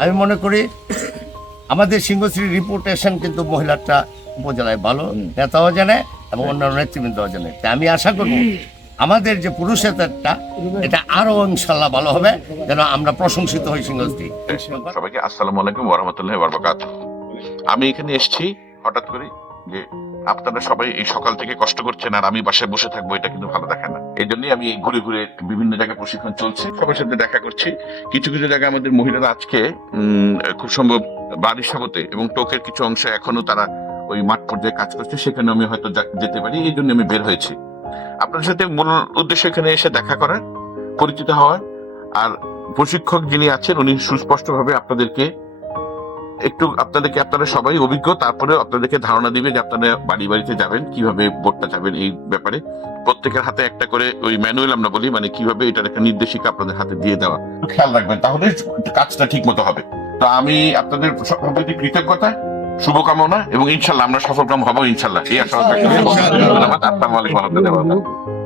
আমি মনে করি আমাদের সিংহশ্রীর রিপোর্টেশন কিন্তু মহিলাটা উপজেলায় ভালো নেতাও জানে এবং অন্যান্য নেতৃবৃন্দও জানে। তাই আমি আশা করব আমাদের যে পুরুষেরটা এটা আরও ইনশাল্লাহ ভালো হবে যেন আমরা প্রশংসিত হই সিংহশ্রী। সবাইকে আসসালামু আলাইকুম ওরহামতুল্লাহ বরকাত আমি এখানে এসেছি হঠাৎ করে যে আপনারা সবাই এই সকাল থেকে কষ্ট করছেন আর আমি বাসায় বসে থাকব, এটা কিন্তু ভালো দেখে না। এই জন্যই আমি ঘুরে ঘুরে বিভিন্ন জায়গায় প্রশিক্ষণ চলছে। সবার সাথে দেখা করছি। কিছু কিছু জায়গায় আমাদের মহিলারা আজকে খুব সম্ভব বাড়ির সাবতে এবং টোকের কিছু অংশে এখনও তারা ওই মাঠ পর্যায়ে কাজ করছে, সেখানে আমি হয়তো যেতে পারি, এই জন্য আমি বের হয়েছি। আপনার সাথে মূল উদ্দেশ্য এখানে এসে দেখা করার, পরিচিত হওয়ার। আর প্রশিক্ষক যিনি আছেন, উনি সুস্পষ্টভাবে আপনাদেরকে একটু আপনাদেরকে আপনারা সবাই অভিজ্ঞ তারপরে আপনাদেরকে ধারণা দিবে যে আপনারা বাড়ি বাড়িতে যাবেন কীভাবে ভোটটা যাবেন এই ব্যাপারে। প্রত্যেকের হাতে একটা করে ওই ম্যানুয়াল আমরা বলি মানে কীভাবে এটার একটা নির্দেশিকা আপনাদের হাতে দিয়ে দেওয়া। খেয়াল রাখবেন তাহলে কাজটা ঠিক মতো হবে। তো আমি আপনাদের সবাইকে কৃতজ্ঞতা শুভকামনা এবং ইনশাল্লাহ আমরা সফলকাম হব ইনশাল্লাহ। এই আশা। ধন্যবাদ। আসসালামু আলাইকুম।